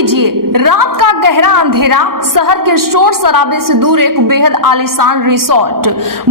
लीजिए, रात का गहरा अंधेरा, शहर के शोर शराबे से दूर एक बेहद आलीशान रिसोर्ट।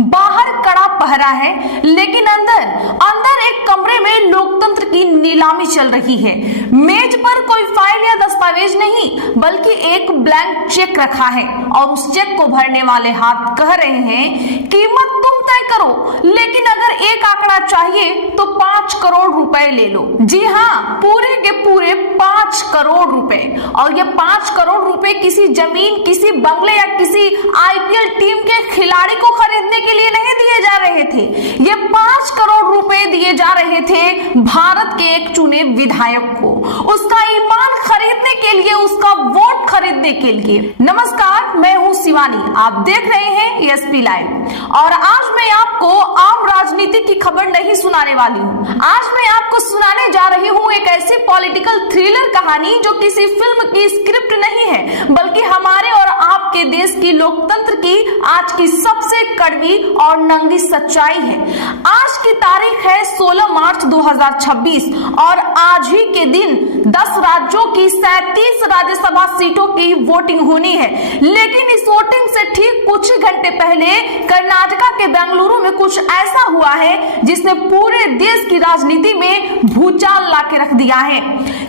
बाहर कड़ा पहरा है, लेकिन अंदर एक कमरे में लोकतंत्र की नीलामी चल रही है। मेज पर कोई फाइल या दस्तावेज नहीं, बल्कि एक ब्लैंक चेक रखा है और उस चेक को भरने वाले हाथ कह रहे हैं, कीमत तुम तय करो, लेकिन अगर एक आंकड़ा चाहिए तो 5 करोड़ रुपए ले लो। जी हाँ, पूरे के पूरे 5 करोड़ रुपए। और ये 5 करोड़ रुपए किसी जमीन, किसी बंगले या किसी आईपीएल टीम के खिलाड़ी को खरीदने के लिए नहीं दिए जा रहे थे। ये 5 करोड़ रुपए दिए जा रहे थे भारत के एक चुने विधायक को, उसका ईमान खरीदने के लिए, उसका वोट खरीदने के लिए। नमस्कार, मैं हूँ शिवानी, आप देख रहे हैं एएसपी लाइव। और आज मैं आपको आम राजनीति की खबर नहीं सुनाने वाली हूँ। आज मैं आपको सुनाने जा रही हूँ एक ऐसी पॉलिटिकल थ्रिलर कहानी जो किसी फिल्म की स्क्रिप्ट नहीं है, बल्कि हमारे और आपके देश की लोकतंत्र की आज की सबसे कड़वी और नंगी सच्चाई है। आज की तारीख है 16 मार्च 2026 और आज ही के दिन 10 राज्यों की 37 राज्यसभा सीटों की वोटिंग होनी है। लेकिन इस वोटिंग से ठीक कुछ ही घंटे पहले कर्नाटका के बेंगलुरु में कुछ ऐसा हुआ है जिसने पूरे देश की राजनीति में भूचाल ला के रख दिया है।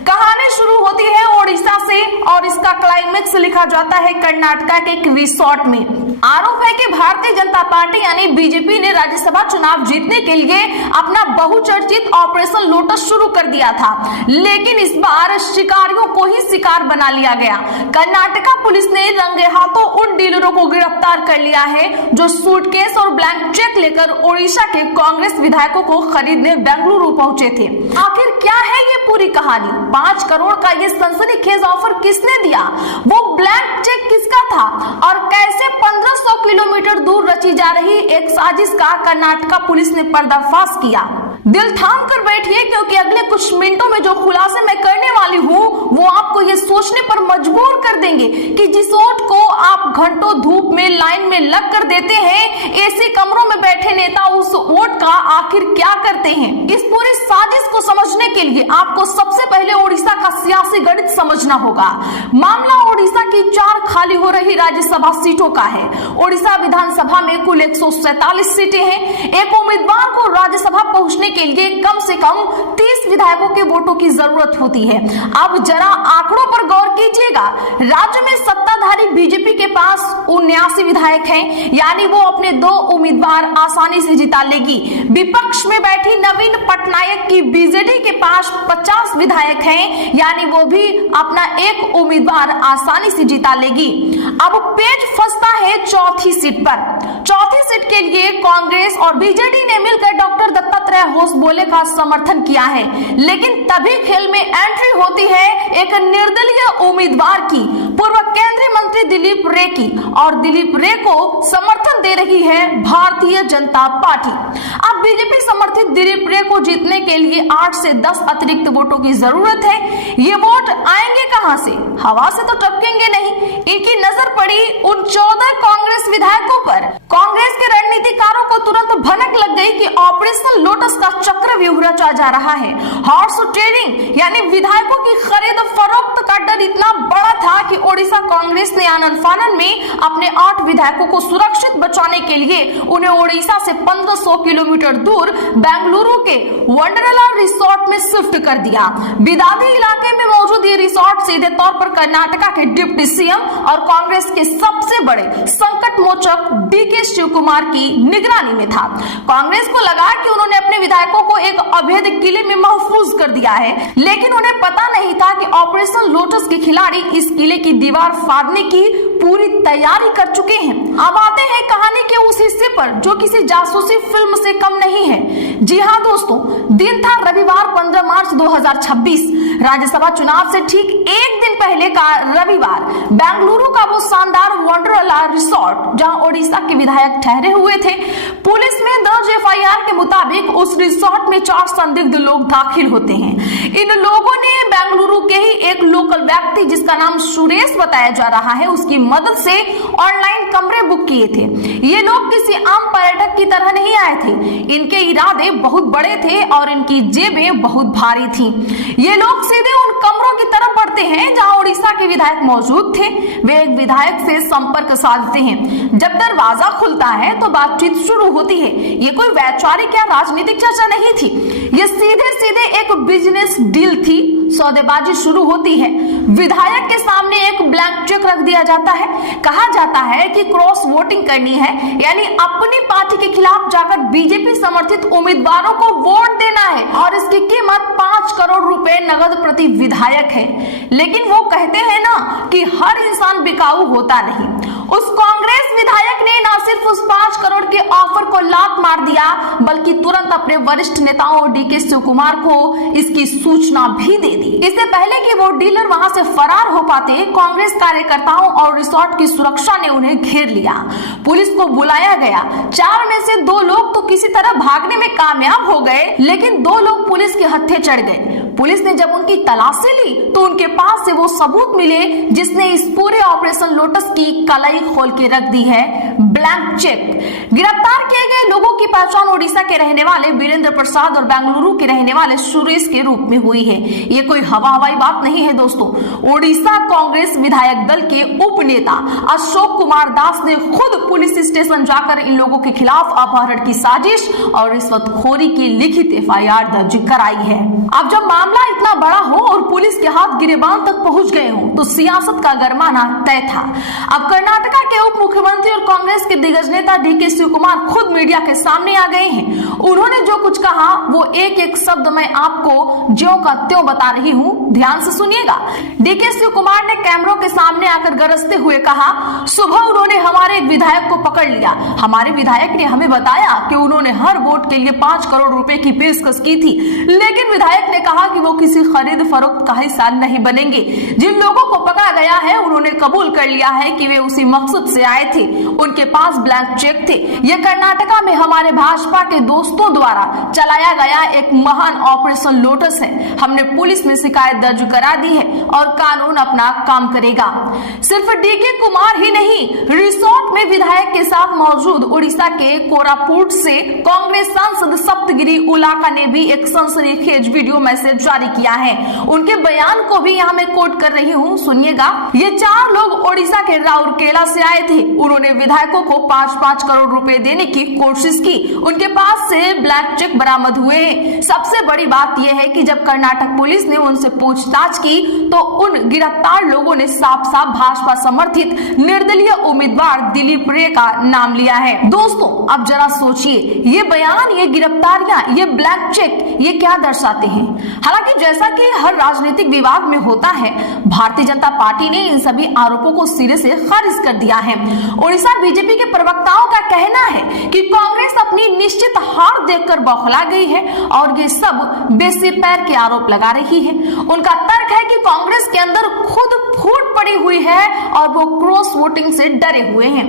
कहानी शुरू होती है ओडिशा से और इसका क्लाइमेक्स लिखा जाता है कर्नाटका के एक रिसोर्ट में। आरोप है कि भारतीय जनता पार्टी यानी बीजेपी ने राज्यसभा चुनाव जीतने के लिए अपना बहुचर्चित ऑपरेशन लोटस शुरू कर दिया था, लेकिन इस बार शिकारियों को ही शिकार बना लिया गया। कर्नाटका पुलिस ने रंगे हाथों उन डीलरों को गिरफ्तार कर लिया है जो सूटकेस और ब्लैंक चेक लेकर ओडिशा के कांग्रेस विधायकों को खरीदने बेंगलुरु पहुंचे थे। आखिर क्या है ये पूरी कहानी? 5 करोड़ का ये सनसनीखेज ऑफर किसने दिया? वो ब्लैंक चेक किसका था? और कैसे 1500 किलोमीटर दूर रची जा रही एक साजिश का कर्नाटका पुलिस ने पर्दाफाश किया? दिल थाम कर बैठिए, क्योंकि अगले कुछ मिनटों में जो खुलासे मैं करने वाली हूँ वो आपको ये सोचने पर मजबूर कर देंगे कि जिस वोट को आप घंटों धूप में लाइन में लग कर देते हैं, एसी कमरों में बैठे नेता उस वोट का आखिर क्या करते हैं। इस पूरी साजिश को समझने के लिए आपको सबसे पहले ओडिशा का सियासी गणित समझना होगा। मामला ओडिशा की 4 खाली हो रही राज्यसभा सीटों का है। ओडिशा विधानसभा में कुल 147 सीटें हैं। एक उम्मीदवार को राज्यसभा पहुंचने के लिए कम से कम 30 विधायकों के वोटों की जरूरत होती है। अब जरा आंकड़ों पर गौर कीजिएगा। राज्य में सत्ताधारी बीजेपी के पास 79 विधायक हैं, यानी वो अपने 2 उम्मीदवार आसानी से जिता लेगी। विपक्ष में बैठी नवीन पटनायक की बीजेडी के पास 50 विधायक हैं, यानी वो भी अपना एक उम्मीदवार आसानी से जिता लेगी। अब पेच फंसता है चौथी सीट पर। चौथी सीट के लिए कांग्रेस और बीजेडी ने मिलकर डॉक्टर दत्तात्रेय होसबोले का समर्थन किया है, लेकिन तभी खेल में एंट्री होती है एक निर्दलीय उम्मीदवार की, पूर्व केंद्रीय मंत्री दिलीप रे की। और दिलीप रे को समर्थन दे रही है भारतीय जनता पार्टी। अब बीजेपी समर्थित दिलीप रे को जीतने के लिए 8 से 10 अतिरिक्त वोटों की जरूरत है। ये वोट आएंगे कहां से? हवा से तो टपकेंगे नहीं। इनकी नजर पड़ी उन 14 कांग्रेस विधायकों पर। कांग्रेस के रणनीतिकारों को तुरंत भनक लग गई कि ऑपरेशन लोटस का चक्रव्यूह रचा जा रहा है। हॉर्स ट्रेडिंग यानी विधायकों की खरीद फरोख्त का डर इतना बड़ा था कि ओडिशा कांग्रेस ने आनन फानन में अपने 8 विधायकों को सुरक्षित बचाने के लिए उन्हें ओडिशा से 1500 किलोमीटर दूर बेंगलुरु के वंडरला रिसोर्ट में शिफ्ट कर दिया। बिदादी इलाके में मौजूद ये रिसोर्ट सीधे तौर पर कर्नाटका के डिप्टी सीएम और कांग्रेस के सबसे बड़े संकट मोचक डीके शिव कुमार की निगरानी में था। कांग्रेस को लगा कि उन्होंने अपने विधायकों को एक अवैध किले में महफूज कर दिया है, लेकिन उन्हें पता नहीं था कि ऑपरेशन लोटस के खिलाड़ी इस किले की दीवार फाड़ने की पूरी तैयारी कर चुके हैं। अब आते हैं कहानी के उस हिस्से पर जो किसी जासूसी फिल्म से कम नहीं है। जी हाँ दोस्तों, दिन था रविवार 15 मार्च 2026। राज्यसभा चुनाव से ठीक एक दिन पहले का रविवार बेंगलुरु का वो शानदार वंडरला रिसोर्ट जहां ओडिशा के विधायक ठहरे हुए थे। पुलिस में दर्ज एफआईआर के मुताबिक उस रिसोर्ट में 4 संदिग्ध लोग दाखिल होते हैं। इन लोगों ने बेंगलुरु के ही एक लोकल व्यक्ति जिसका नाम सुरेश बताया जा रहा है, उसकी मदद से ऑनलाइन कमरे बुक किए थे। ये लोग किसी आम पर्यटक की तरह नहीं आए थे। इनके इरादे बहुत बड़े थे और इनकी जेबें बहुत भारी थीं। ये लोग सीधे उन कमरों की तरफ बढ़ते हैं जहां ओडिशा विधायक मौजूद थे। वे एक विधायक से संपर्क साधते हैं। जब दरवाजा खुलता है तो बातचीत शुरू होती है। ये कोई वैचारिक या राजनीतिक चर्चा नहीं थी, ये सीधे सीधे एक बिजनेस डील थी। सौदेबाजी शुरू होती है। विधायक के सामने एक ब्लैंक चेक रख दिया जाता है। कहा जाता है कि क्रॉस वोटिंग करनी है, यानी अपनी पार्टी के खिलाफ जाकर बीजेपी समर्थित उम्मीदवारों को वोट देना है और इसकी कीमत 5 करोड़ रुपए नगद प्रति विधायक है। लेकिन वो कहते हैं ना कि हर इंसान बिकाऊ होता नहीं। उस कांग्रेस विधायक ने न सिर्फ उस 5 करोड़ के ऑफर को लात मार दिया, बल्कि तुरंत अपने वरिष्ठ नेताओं डीके शिव कुमार को इसकी सूचना भी दे दी। इससे पहले कि वो डीलर वहां से फरार हो पाते, कांग्रेस कार्यकर्ताओं और रिसोर्ट की सुरक्षा ने उन्हें घेर लिया। पुलिस को बुलाया गया। 4 में से 2 लोग तो किसी तरह भागने में कामयाब हो गए, लेकिन 2 लोग पुलिस के हत्थे चढ़ गए। पुलिस ने जब उनकी तलाशी ली तो उनके पास से वो सबूत मिले जिसने इस पूरे ऑपरेशन लोटस की कलाई खोल के रख दी है, ब्लैंक चेक। गिरफ्तार किए गए लोगों की पहचान ओडिशा के रहने वाले वीरेंद्र प्रसाद और बेंगलुरु के रहने वाले सुरेश के रूप में हुई है। ये कोई हवाई बात नहीं है दोस्तों। ओडिशा कांग्रेस विधायक दल के उप नेता अशोक कुमार दास ने खुद पुलिस स्टेशन जाकर इन लोगों के खिलाफ अपहरण की साजिश और रिश्वतखोरी की लिखित FIR दर्ज कराई है। अब जब मामला इतना बड़ा हो और पुलिस के हाथ गिरेबान तक पहुंच गए हो तो सियासत का गरमाना तय था। अब कर्नाटका के उप मुख्यमंत्री और कांग्रेस के दिग्गज नेता डीके शिव कुमार खुद मीडिया के सामने आ गए हैं। उन्होंने जो कुछ कहा वो एक एक शब्द मैं आपको ज्यों का त्यों बता रही हूँ, ध्यान से सुनिएगा। डीके शिव कुमार ने कैमरों के सामने आकर गरजते हुए कहा, सुबह उन्होंने हमारे एक विधायक को पकड़ लिया। हमारे विधायक ने हमें बताया कि उन्होंने हर वोट के लिए 5 करोड़ रुपए की पेशकश की थी, लेकिन विधायक ने कहा कि वो किसी खरीद फरोख्त का हिस्सा नहीं बनेंगे। जिन लोगों को पकड़ा गया है उन्होंने कबूल कर लिया है कि वे उसी मकसद से आए थे, उनके पास ब्लैंक चेक थे। यह कर्नाटका में हमारे भाजपा के दोस्तों द्वारा चलाया गया एक महान ऑपरेशन लोटस है। हमने पुलिस में शिकायत दर्ज करा दी है और कानून अपना काम करेगा। सिर्फ डीके कुमार ही नहीं, रिसोर्ट में विधायक के साथ मौजूद उड़ीसा के कोरापुट से कांग्रेस सांसद सप्तगिरी उलाका ने भी एक सनसनीखेज वीडियो मैसेज जारी किया है। उनके बयान को भी यहाँ मैं कोट कर रही हूँ, सुनिएगा। ये 4 लोग ओडिशा के राउरकेला से आए थे। उन्होंने विधायकों को 5-5 करोड़ रुपए देने की कोशिश की। उनके पास से ब्लैक चेक बरामद हुए। सबसे बड़ी बात यह है कि जब कर्नाटक पुलिस ने उनसे पूछताछ की तो उन गिरफ्तार लोगों ने साफ साफ भाजपा समर्थित निर्दलीय उम्मीदवार दिलीप रे का नाम लिया है। दोस्तों अब जरा सोचिए, ये बयान, ये गिरफ्तारियां, ये ब्लैक चेक, ये क्या दर्शाते हैं? हालांकि जैसा कि हर राजनीतिक विवाद में होता है, भारतीय जनता पार्टी ने इन सभी आरोपों को सिरे से खारिज कर दिया है। ओडिशा बीजेपी के प्रवक्ताओं का कहना है कि कांग्रेस अपनी निश्चित हार देखकर बौखला गई है और ये सब बेसिर पैर के आरोप लगा रही है। उनका तर्क है कि कांग्रेस के अंदर खुद फूट पड़ी हुई है और वो क्रॉस वोटिंग से डरे हुए हैं।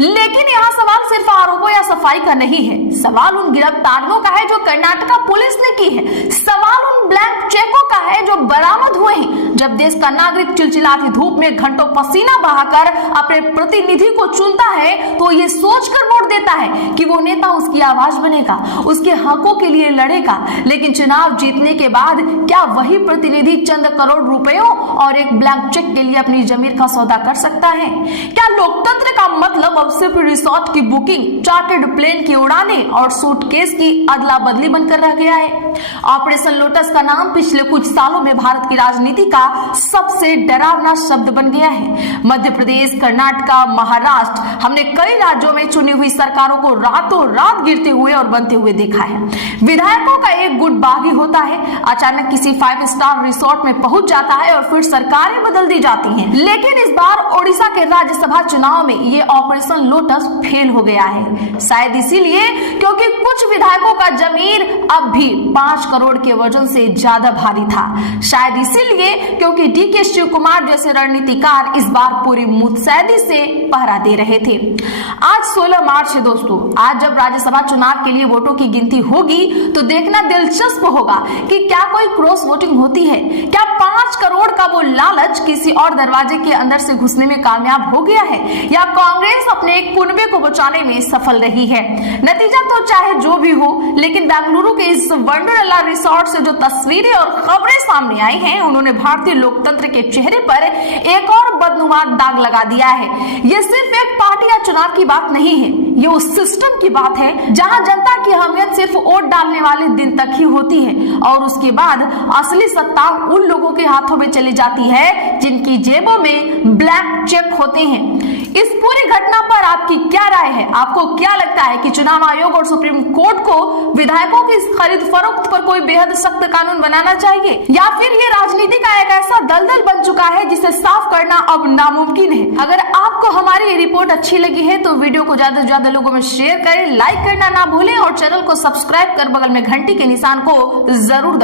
लेकिन यहाँ सवाल सिर्फ आरोपों या सफाई का नहीं है, सवाल उन गिरफ्तारियों का है जो कर्नाटका पुलिस ने की है। सवाल उन ब्लैंक चेकों का है जो बरामद हुए हैं। जब देश का नागरिक चिलचिलाती धूप में घंटों पसीना बहाकर अपने प्रतिनिधि को चुनता है तो ये सोचकर वोट देता है कि वो नेता उसकी आवाज बनेगा, उसके हकों के लिए लड़ेगा। लेकिन चुनाव जीतने के बाद क्या वही प्रतिनिधि चंद करोड़ रुपयों और एक ब्लैंक चेक के लिए अपनी जमीर का सौदा कर सकता है? क्या लोकतंत्र का मतलब अब सिर्फ रिसोर्ट की बुकिंग, चार्टर्ड प्लेन की उड़ाने और सूटकेस की अदला बदली बनकर रह गया है? ऑपरेशन लोटस का नाम पिछले कुछ सालों में भारत की राजनीति का सबसे डरावना शब्द बन गया है। मध्य प्रदेश, कर्नाटका, महाराष्ट्र, हमने कई राज्यों में चुनी हुई सरकारों को रातों रात गिरते हुए और बनते हुए देखा है। विधायकों का एक गुट बागी होता है, अचानक किसी 5 स्टार रिसोर्ट में पहुंच जाता है और फिर सरकारें बदल दी जाती हैं। लेकिन इस बार ओडिशा के राज्यसभा चुनाव में ये ऑपरेशन लोटस फेल हो गया है। शायद इसीलिए क्योंकि कुछ विधायकों का जमीर अब भी 5 करोड़ के वजन से ज्यादा भारी था। शायद इसीलिए क्योंकि डीके शिव कुमार जैसे रणनीतिकार इस बार पूरी मुस्तैदी से पहरा दे रहे थे। आज 16 मार्च है दोस्तों। आज जब राज्यसभा चुनाव के लिए वोटों की गिनती होगी तो देखना दिलचस्प होगा कि क्या कोई क्रॉस वोटिंग होती है। क्या 5 करोड़ का वो लालच किसी और दरवाजे के अंदर से घुसने में कामयाब हो गया है या कांग्रेस अपने एक कुनबे को बचाने में सफल रही है। नतीजा तो चाहे जो भी हो, लेकिन बेंगलुरु के इस वंडरला रिसोर्ट से जो तस्वीरें और खबरें सामने आई हैं, उन्होंने भारतीय लोकतंत्र के चेहरे पर एक और बदनुमा दाग लगा दिया है। ये सिर्फ एक पार्टी या चुनाव की बात नहीं है, ये उस सिस्टम की बात है जहां जनता की अहमियत सिर्फ वोट डालने वाले दिन तक ही होती है और उसके बाद असली सत्ता उन लोगों के हाथों में चली जाती है जिनकी जेबों में ब्लैंक चेक होते हैं। इस पूरी घटना पर आपकी क्या राय है? आपको क्या लगता है कि चुनाव आयोग और सुप्रीम कोर्ट को विधायकों की खरीद फरोख्त पर कोई बेहद सख्त कानून बनाना चाहिए, या फिर ये राजनीति का एक ऐसा दलदल बन चुका है जिसे साफ करना अब नामुमकिन है? अगर आपको हमारी ये रिपोर्ट अच्छी लगी है तो वीडियो को ज्यादा से ज्यादा लोगों में शेयर करें, लाइक करना ना भूलें और चैनल को सब्सक्राइब कर बगल में घंटी के निशान को जरूर दबाएं।